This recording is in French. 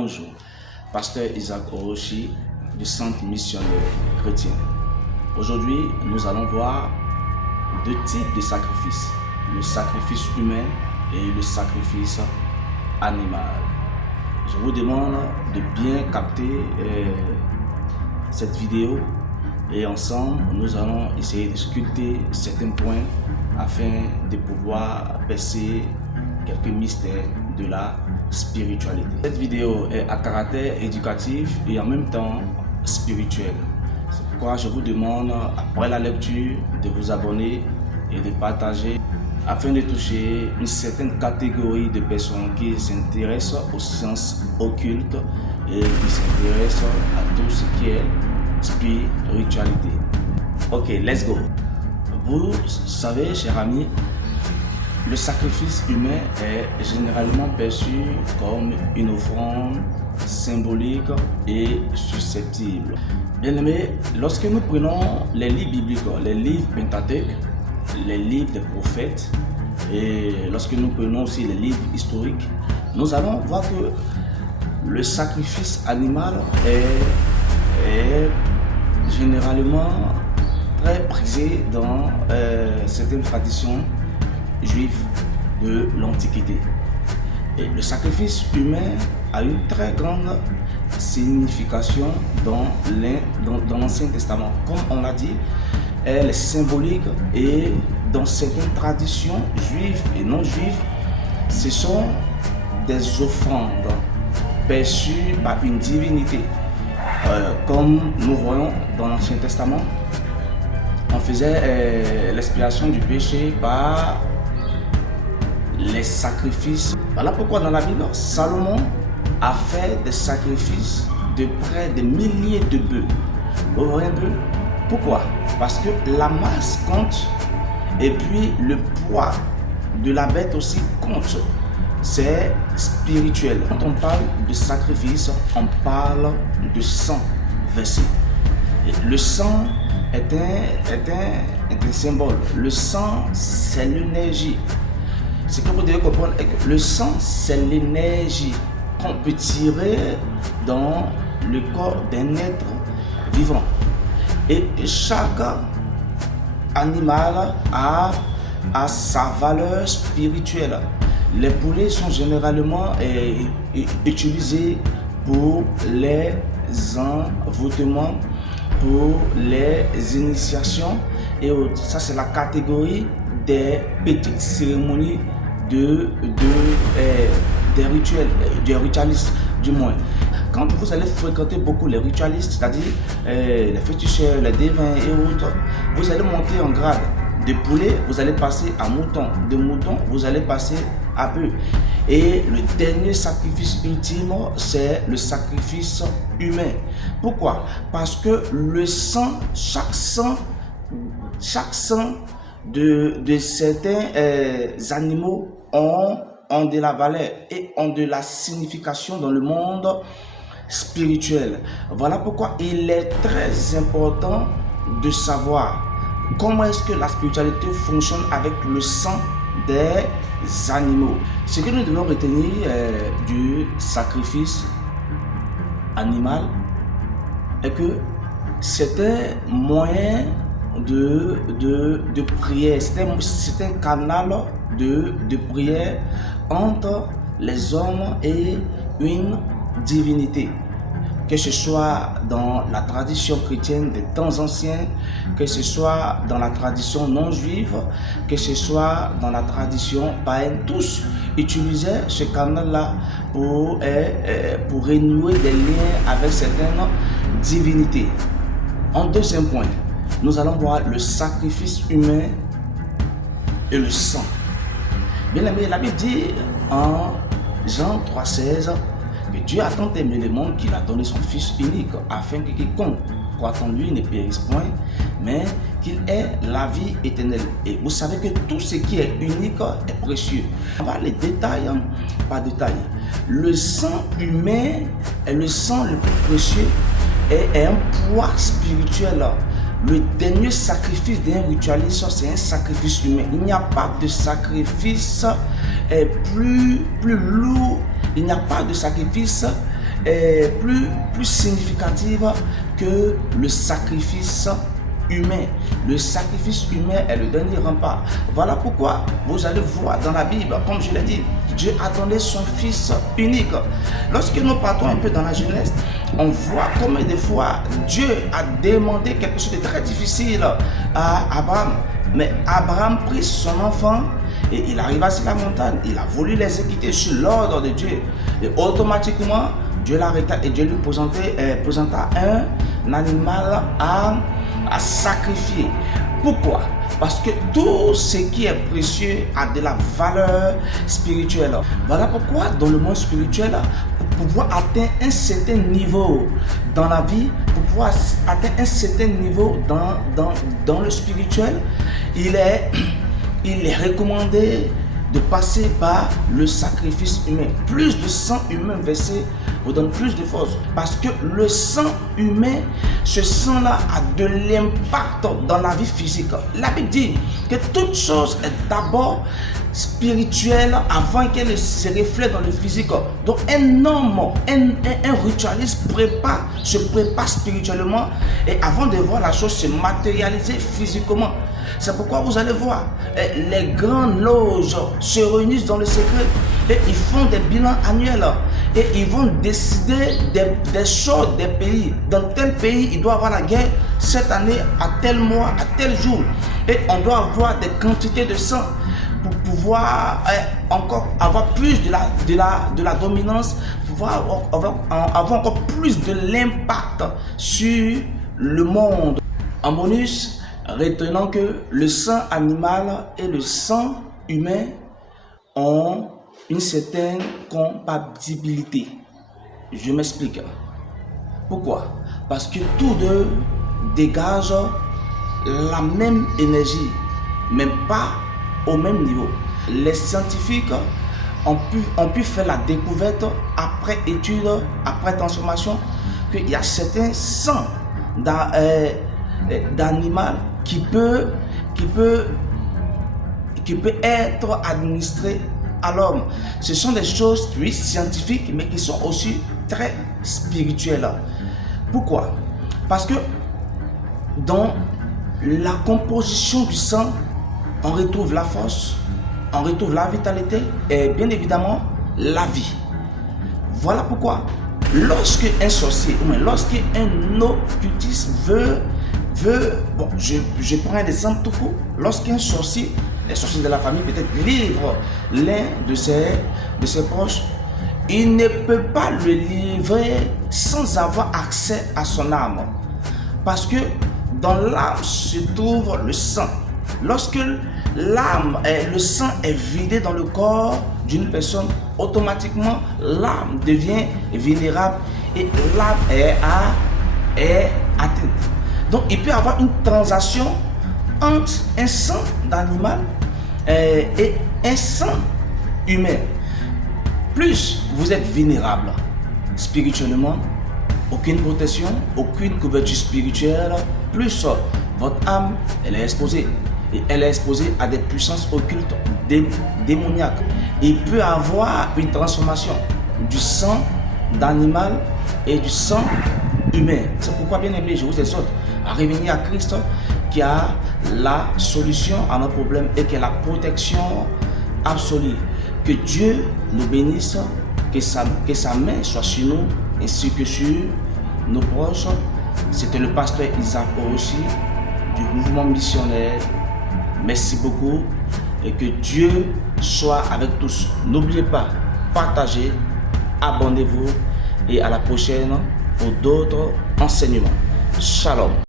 Bonjour, Pasteur Isaac Orochi du Centre Missionnaire Chrétien. Aujourd'hui, nous allons voir deux types de sacrifices, le sacrifice humain et le sacrifice animal. Je vous demande de bien capter cette vidéo et ensemble, nous allons essayer de sculpter certains points afin de pouvoir percer quelques mystères de la spiritualité. Cette vidéo est à caractère éducatif et en même temps spirituel. C'est pourquoi je vous demande, après la lecture, de vous abonner et de partager afin de toucher une certaine catégorie de personnes qui s'intéressent aux sciences occultes et qui s'intéressent à tout ce qui est spiritualité. Ok, let's go. Vous savez, chers amis, le sacrifice humain est généralement perçu comme une offrande symbolique et susceptible. Bien aimés, lorsque nous prenons les livres bibliques, les livres Pentateuque, les livres des prophètes, et lorsque nous prenons aussi les livres historiques, nous allons voir que le sacrifice animal est généralement très prisé dans certaines traditions juives de l'Antiquité. Et le sacrifice humain a une très grande signification dans l'Ancien Testament. Comme on l'a dit, elle est symbolique et dans certaines traditions juives et non juives, ce sont des offrandes perçues par une divinité. Comme nous voyons dans l'Ancien Testament, on faisait l'expiation du péché par les sacrifices. Voilà pourquoi dans la Bible, Salomon a fait des sacrifices de près de milliers de bœufs. Vous voyez un peu? Pourquoi? Parce que la masse compte et puis le poids de la bête aussi compte. C'est spirituel. Quand on parle de sacrifice, on parle de sang versé. Et le sang est un symbole. Le sang, c'est l'énergie. Ce que vous devez comprendre est que le sang, c'est l'énergie qu'on peut tirer dans le corps d'un être vivant. Et chaque animal a sa valeur spirituelle. Les poulets sont généralement utilisés pour les envoûtements, pour les initiations. Et ça, c'est la catégorie des petites cérémonies des rituels, des ritualistes du moins. Quand vous allez fréquenter beaucoup les ritualistes, c'est-à-dire les féticheurs, les devins et autres, vous allez monter en grade. De poulet, vous allez passer à mouton. De mouton, vous allez passer à bœuf. Et le dernier sacrifice ultime, c'est le sacrifice humain. Pourquoi? Parce que le sang, chaque sang de certains animaux ont de la valeur et ont de la signification dans le monde spirituel. Voilà pourquoi il est très important de savoir comment est-ce que la spiritualité fonctionne avec le sang des animaux. Ce que nous devons retenir du sacrifice animal est que c'est un moyen de prière, c'est un canal de prière entre les hommes et une divinité. Que ce soit dans la tradition chrétienne des temps anciens, que ce soit dans la tradition non juive, que ce soit dans la tradition païenne, tous utilisaient ce canal-là pour renouer des liens avec certaines divinités. En deuxième point, nous allons voir le sacrifice humain et le sang. Bien aimé, la Bible dit en Jean 3,16 que Dieu a tant aimé le monde qu'il a donné son Fils unique afin que quiconque croit en lui ne périsse point, mais qu'il ait la vie éternelle. Et vous savez que tout ce qui est unique est précieux. On va les détails par détail. Le sang humain est le sang le plus précieux et un poids spirituel. Le dernier sacrifice d'un ritualiste, c'est un sacrifice humain. Il n'y a pas de sacrifice plus lourd. Il n'y a pas de sacrifice plus significative que le sacrifice humain. Le sacrifice humain est le dernier rempart. Voilà pourquoi vous allez voir dans la Bible, comme je l'ai dit, Dieu a donné son Fils unique. Lorsque nous partons un peu dans la Genèse, on voit combien de fois Dieu a demandé quelque chose de très difficile à Abraham. Mais Abraham prit son enfant et il arriva sur la montagne. Il a voulu l'exécuter sur l'ordre de Dieu. Et automatiquement, Dieu l'arrêta et Dieu lui présenta un animal à sacrifier. Pourquoi? Parce que tout ce qui est précieux a de la valeur spirituelle. Voilà pourquoi dans le monde spirituel, pour pouvoir atteindre un certain niveau dans la vie, pour pouvoir atteindre un certain niveau dans le spirituel, il est recommandé de passer par le sacrifice humain. Plus de sang humain versé vous donne plus de force. Parce que le sang humain, ce sang-là a de l'impact dans la vie physique. La Bible dit que toute chose est d'abord spirituelle avant qu'elle se reflète dans le physique. Donc un homme, un ritualiste se prépare spirituellement et avant de voir la chose se matérialiser physiquement. C'est pourquoi vous allez voir, les grandes loges se réunissent dans le secret et ils font des bilans annuels et ils vont décider des choses des pays. Dans tel pays, il doit y avoir la guerre cette année, à tel mois, à tel jour. Et on doit avoir des quantités de sang pour pouvoir encore avoir plus de la dominance, pouvoir avoir encore plus de l'impact sur le monde. En bonus, retenons que le sang animal et le sang humain ont une certaine compatibilité. Je m'explique. Pourquoi? Parce que tous deux dégagent la même énergie, mais pas au même niveau. Les scientifiques ont pu faire la découverte après étude, après transformation, qu'il y a certains sangs d'animal qui peut être administré à l'homme. Ce sont des choses, oui, scientifiques, mais qui sont aussi très spirituelles. Pourquoi? Parce que dans la composition du sang, on retrouve la force, on retrouve la vitalité et bien évidemment la vie. Voilà pourquoi lorsque un sorcier ou lorsqu'un occultiste veut, bon, je prends un exemple tout court, lorsqu'un sorcier, les sorciers de la famille peut-être livre l'un de ses proches, il ne peut pas le livrer sans avoir accès à son âme. Parce que dans l'âme se trouve le sang. Lorsque le sang est vidé dans le corps d'une personne, automatiquement l'âme devient vulnérable et l'âme est atteinte. Donc il peut y avoir une transaction entre un sang d'animal et un sang humain. Plus vous êtes vulnérable spirituellement, aucune protection, aucune couverture spirituelle, plus votre âme elle est exposée. Et elle est exposée à des puissances occultes démoniaques. Il peut y avoir une transformation du sang d'animal et du sang humain. C'est pourquoi, bien aimé, je vous exhorte à revenir à Christ qui a la solution à nos problèmes et qui a la protection absolue. Que Dieu nous bénisse, que sa main soit sur nous ainsi que sur nos proches. C'était le pasteur Isaac Orochi du mouvement missionnaire. Merci beaucoup et que Dieu soit avec tous. N'oubliez pas, partagez, abonnez-vous et à la prochaine pour d'autres enseignements. Shalom.